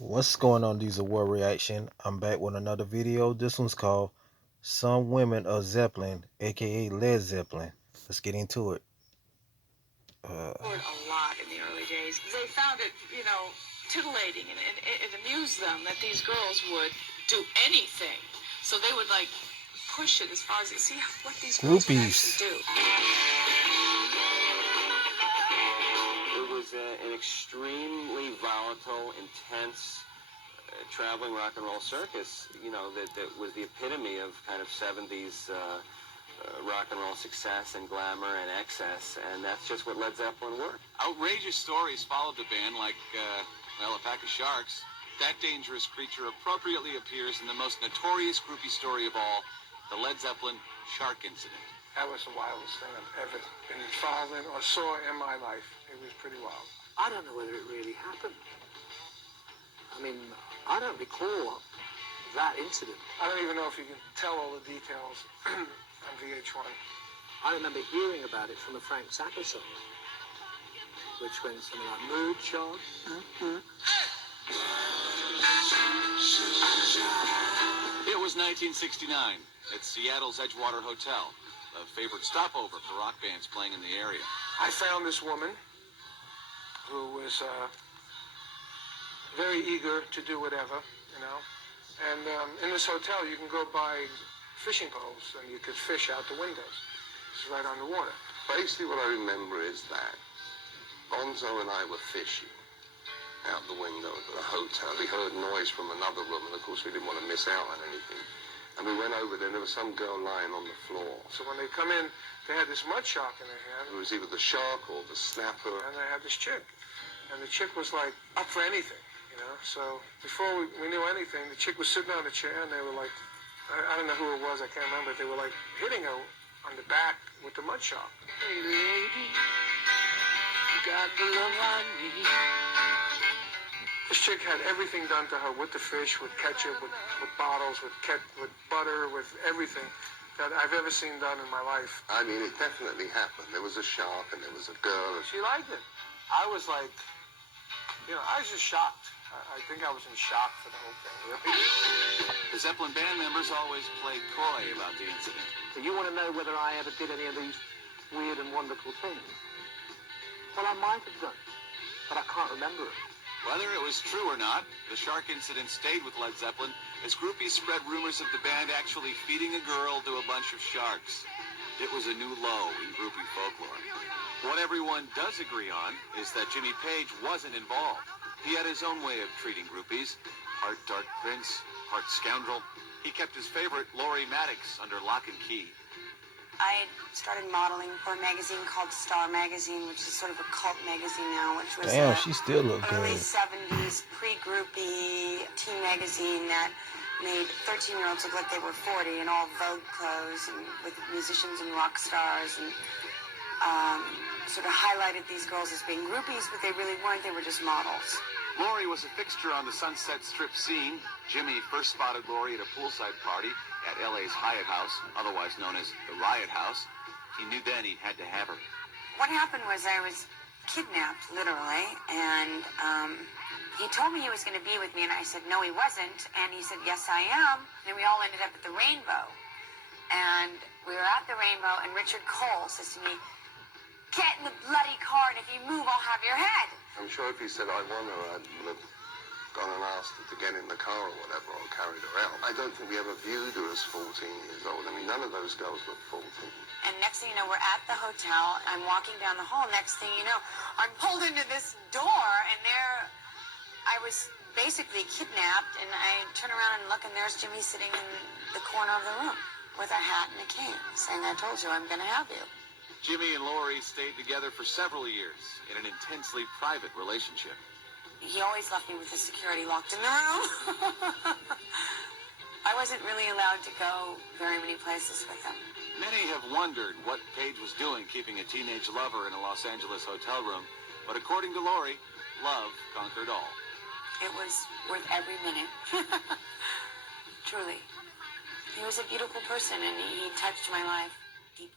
What's going on, these war reaction? I'm back with another video. This one's called Some Women of Zeppelin, aka Led Zeppelin. Let's get into it. A lot in the early days. They found it, titillating, and it amused them that these girls would do anything. So they would like push it as far as see what these girls would Groupies. actually do. It was an extremely volatile, intense, traveling rock and roll circus, that was the epitome of kind of 70s rock and roll success and glamour and excess, and that's just what Led Zeppelin were. Outrageous stories followed the band like, a pack of sharks. That dangerous creature appropriately appears in the most notorious groupie story of all, the Led Zeppelin shark incident. That was the wildest thing I've ever been involved in or saw in my life. It was pretty wild. I don't know whether it really happened. I mean, I don't recall that incident. I don't even know if you can tell all the details on VH1. I remember hearing about it from a Frank Zappa song, which went something like Mood Shot. It was 1969 at Seattle's Edgewater Hotel, a favorite stopover for rock bands playing in the area. I found this woman who was very eager to do whatever, And in this hotel, you can go buy fishing poles, and you could fish out the windows. It's right on the water. Basically, what I remember is that Bonzo and I were fishing out the window of the hotel. We heard noise from another room, and of course we didn't want to miss out on anything. And we went over there, and there was some girl lying on the floor. So when they come in, they had this mud shark in their hand. It was either the shark or the snapper. And they had this chick. And the chick was like up for anything, So before we knew anything, the chick was sitting on the chair, and they were like, I don't know who it was, I can't remember. They were like hitting her on the back with the mud shark. Hey lady, you got the love I need. This chick had everything done to her with the fish, with ketchup, with bottles, with butter, with everything that I've ever seen done in my life. I mean, it definitely happened. There was a shark and there was a girl. She liked it. I was like, I was just shocked. I think I was in shock for the whole thing, really. The Zeppelin band members always played coy about the incident. So you want to know whether I ever did any of these weird and wonderful things? Well, I might have done, but I can't remember it. Whether it was true or not, the shark incident stayed with Led Zeppelin as groupies spread rumors of the band actually feeding a girl to a bunch of sharks. It was a new low in groupie folklore. What everyone does agree on is that Jimmy Page wasn't involved. He had his own way of treating groupies. Part dark prince, part scoundrel. He kept his favorite, Laurie Maddox, under lock and key. I started modeling for a magazine called Star Magazine, which is sort of a cult magazine now, which was Damn, she still look early good. 70s pre-groupie teen magazine that made 13-year-olds look like they were 40 in all Vogue clothes and with musicians and rock stars, and sort of highlighted these girls as being groupies, but they really weren't. They were just models. Laurie was a fixture on the Sunset Strip scene. Jimmy first spotted Laurie at a poolside party at LA's Hyatt House, otherwise known as the Riot House. He knew then he had to have her. What happened was I was kidnapped, literally, and he told me he was going to be with me, and I said, no, he wasn't, and he said, yes, I am, and we all ended up at the Rainbow, and we were at the Rainbow, and Richard Cole says to me, get in the bloody car, and if you move, I'll have your head. I'm sure if he said I won her, I would have gone and asked her to get in the car or whatever, or carried her out. I don't think we ever viewed her as 14 years old. I mean, none of those girls were 14. And next thing you know, we're at the hotel. I'm walking down the hall. Next thing you know, I'm pulled into this door, and there I was basically kidnapped. And I turn around and look, and there's Jimmy sitting in the corner of the room with a hat and a cane, saying, I told you I'm going to have you. Jimmy and Laurie stayed together for several years in an intensely private relationship. He always left me with the security locked in the room. I wasn't really allowed to go very many places with him. Many have wondered what Page was doing keeping a teenage lover in a Los Angeles hotel room, but according to Laurie, love conquered all. It was worth every minute. Truly. He was a beautiful person, and he touched my life.